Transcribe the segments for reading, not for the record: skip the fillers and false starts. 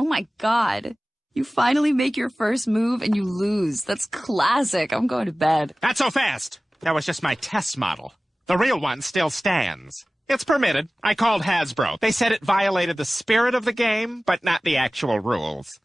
Oh my god. You finally make your first move and you lose. That's classic. I'm going to bed. Not so fast. That was just my test model. The real one still stands. It's permitted. I called Hasbro. They said it violated the spirit of the game, but not the actual rules.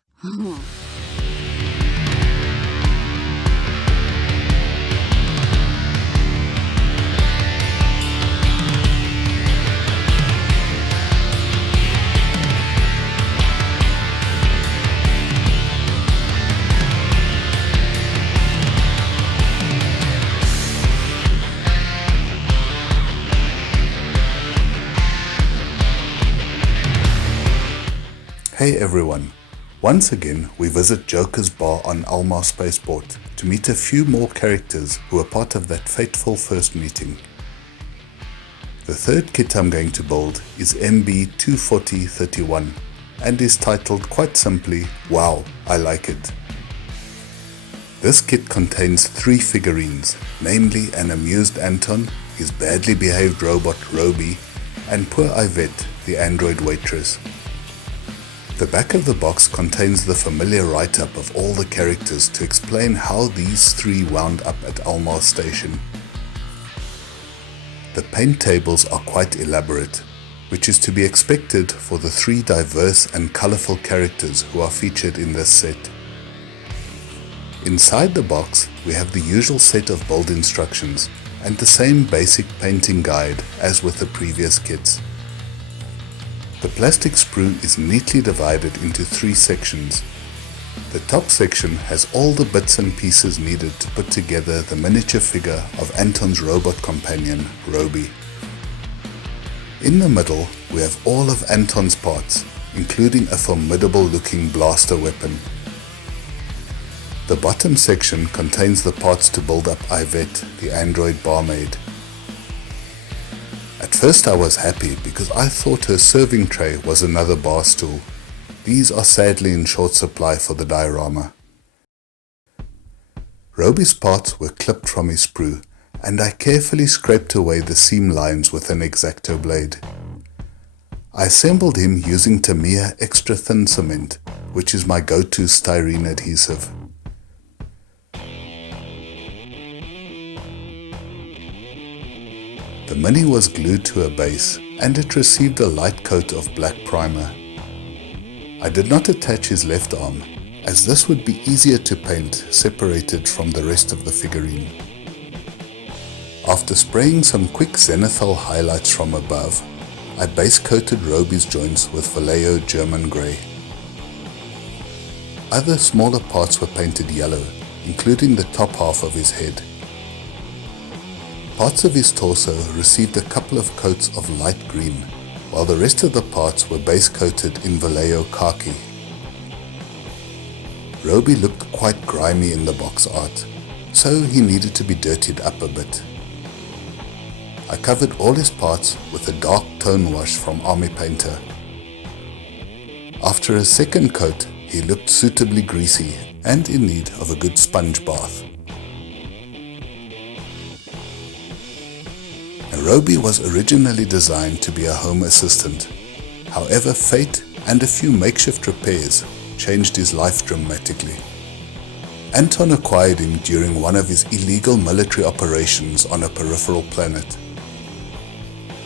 Hey everyone, once again we visit Joker's bar on Almar Spaceport to meet a few more characters who are part of that fateful first meeting. The third kit I'm going to build is MB24031 and is titled quite simply, Wow, I Like It. This kit contains 3 figurines, namely an amused Anton, his badly behaved robot Robie, and poor Ivet, the android waitress. The back of the box contains the familiar write-up of all the characters to explain how these 3 wound up at Almar Station. The paint tables are quite elaborate, which is to be expected for the 3 diverse and colourful characters who are featured in this set. Inside the box we have the usual set of build instructions and the same basic painting guide as with the previous kits. The plastic sprue is neatly divided into 3 sections. The top section has all the bits and pieces needed to put together the miniature figure of Anton's robot companion, Robie. In the middle, we have all of Anton's parts, including a formidable looking blaster weapon. The bottom section contains the parts to build up Ivett, the android barmaid. At first I was happy because I thought her serving tray was another bar stool. These are sadly in short supply for the diorama. Robie's parts were clipped from his sprue and I carefully scraped away the seam lines with an X-Acto blade. I assembled him using Tamiya extra thin cement, which is my go-to styrene adhesive. The Mini was glued to a base and it received a light coat of black primer. I did not attach his left arm as this would be easier to paint separated from the rest of the figurine. After spraying some quick zenithal highlights from above, I base coated Robie's joints with Vallejo German grey. Other smaller parts were painted yellow, including the top half of his head. Parts of his torso received a couple of coats of light green, while the rest of the parts were base coated in Vallejo khaki. Robie looked quite grimy in the box art, so he needed to be dirtied up a bit. I covered all his parts with a dark tone wash from Army Painter. After a second coat, he looked suitably greasy and in need of a good sponge bath. Robie was originally designed to be a home assistant. However, fate and a few makeshift repairs changed his life dramatically. Anton acquired him during one of his illegal military operations on a peripheral planet.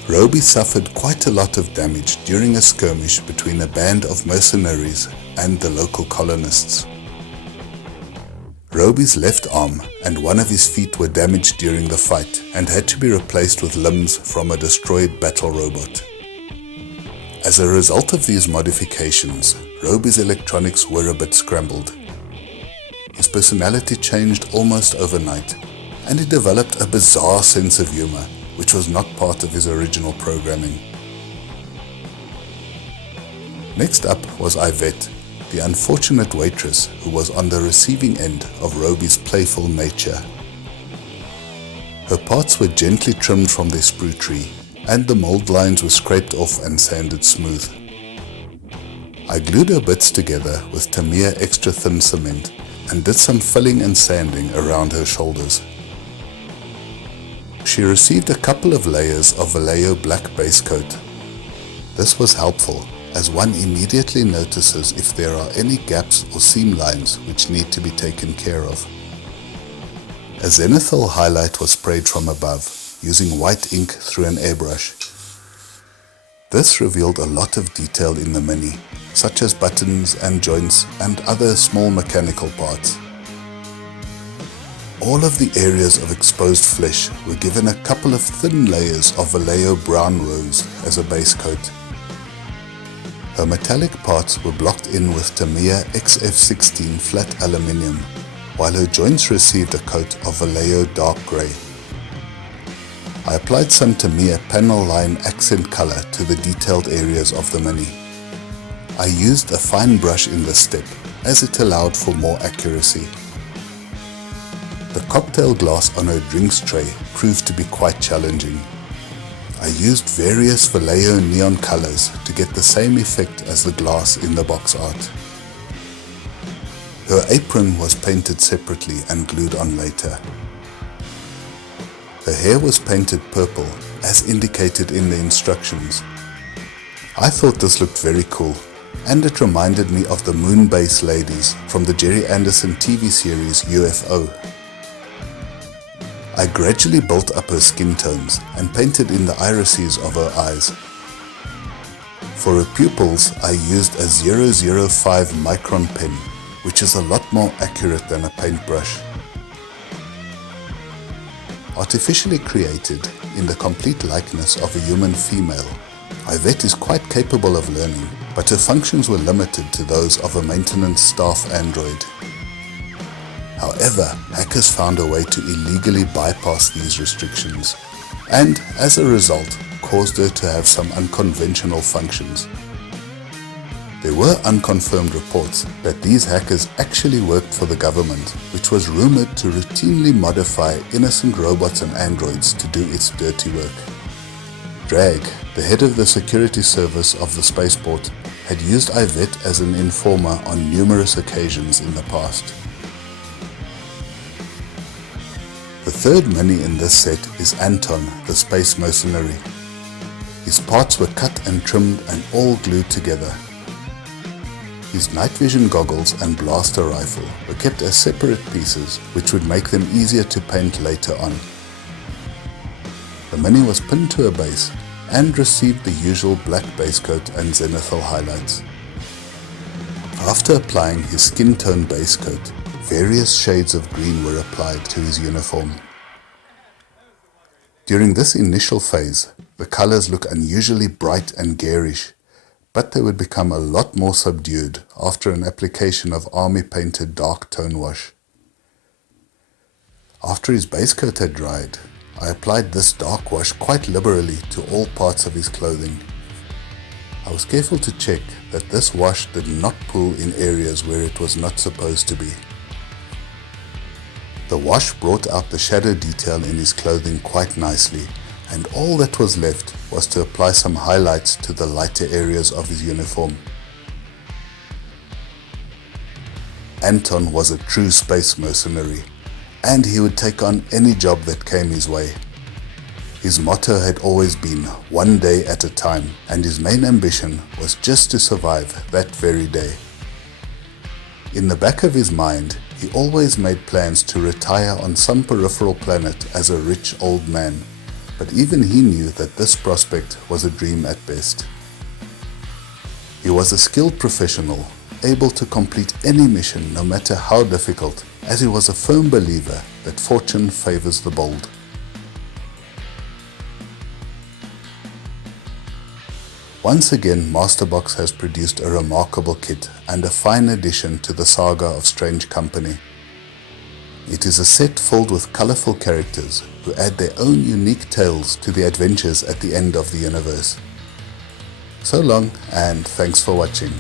Robie suffered quite a lot of damage during a skirmish between a band of mercenaries and the local colonists. Robie's left arm and one of his feet were damaged during the fight and had to be replaced with limbs from a destroyed battle robot. As a result of these modifications, Robie's electronics were a bit scrambled. His personality changed almost overnight, and he developed a bizarre sense of humor, which was not part of his original programming. Next up was Ivet, the unfortunate waitress who was on the receiving end of Robie's playful nature. Her parts were gently trimmed from their sprue tree, and the mold lines were scraped off and sanded smooth. I glued her bits together with Tamiya extra thin cement and did some filling and sanding around her shoulders. She received a couple of layers of Vallejo black base coat. This was helpful as one immediately notices if there are any gaps or seam lines which need to be taken care of. A zenithal highlight was sprayed from above, using white ink through an airbrush. This revealed a lot of detail in the Mini, such as buttons and joints and other small mechanical parts. All of the areas of exposed flesh were given a couple of thin layers of Vallejo brown rose as a base coat. Her metallic parts were blocked in with Tamiya XF16 flat aluminium, while her joints received a coat of Vallejo dark grey. I applied some Tamiya panel line accent colour to the detailed areas of the Mini. I used a fine brush in this step, as it allowed for more accuracy. The cocktail glass on her drinks tray proved to be quite challenging. I used various Vallejo neon colours to get the same effect as the glass in the box art. Her apron was painted separately and glued on later. Her hair was painted purple, as indicated in the instructions. I thought this looked very cool, and it reminded me of the moon base ladies from the Jerry Anderson TV series UFO. I gradually built up her skin tones and painted in the irises of her eyes. For her pupils, I used a 005 micron pen, which is a lot more accurate than a paintbrush. Artificially created in the complete likeness of a human female, Ivett is quite capable of learning, but her functions were limited to those of a maintenance staff android. However, hackers found a way to illegally bypass these restrictions, and as a result, caused her to have some unconventional functions. There were unconfirmed reports that these hackers actually worked for the government, which was rumored to routinely modify innocent robots and androids to do its dirty work. Drag, the head of the security service of the spaceport, had used Ivett as an informer on numerous occasions in the past. The third Mini in this set is Anton, the space mercenary. His parts were cut and trimmed and all glued together. His night vision goggles and blaster rifle were kept as separate pieces, which would make them easier to paint later on. The Mini was pinned to a base and received the usual black base coat and zenithal highlights. After applying his skin tone base coat, various shades of green were applied to his uniform. During this initial phase, the colors look unusually bright and garish, but they would become a lot more subdued after an application of army-painted dark tone wash. After his base coat had dried, I applied this dark wash quite liberally to all parts of his clothing. I was careful to check that this wash did not pool in areas where it was not supposed to be. The wash brought out the shadow detail in his clothing quite nicely, and all that was left was to apply some highlights to the lighter areas of his uniform. Anton was a true space mercenary, and he would take on any job that came his way. His motto had always been one day at a time, and his main ambition was just to survive that very day. In the back of his mind, he always made plans to retire on some peripheral planet as a rich old man, but even he knew that this prospect was a dream at best. He was a skilled professional, able to complete any mission no matter how difficult, as he was a firm believer that fortune favors the bold. Once again, Master Box has produced a remarkable kit and a fine addition to the saga of Strange Company. It is a set filled with colourful characters who add their own unique tales to the adventures at the end of the universe. So long, and thanks for watching.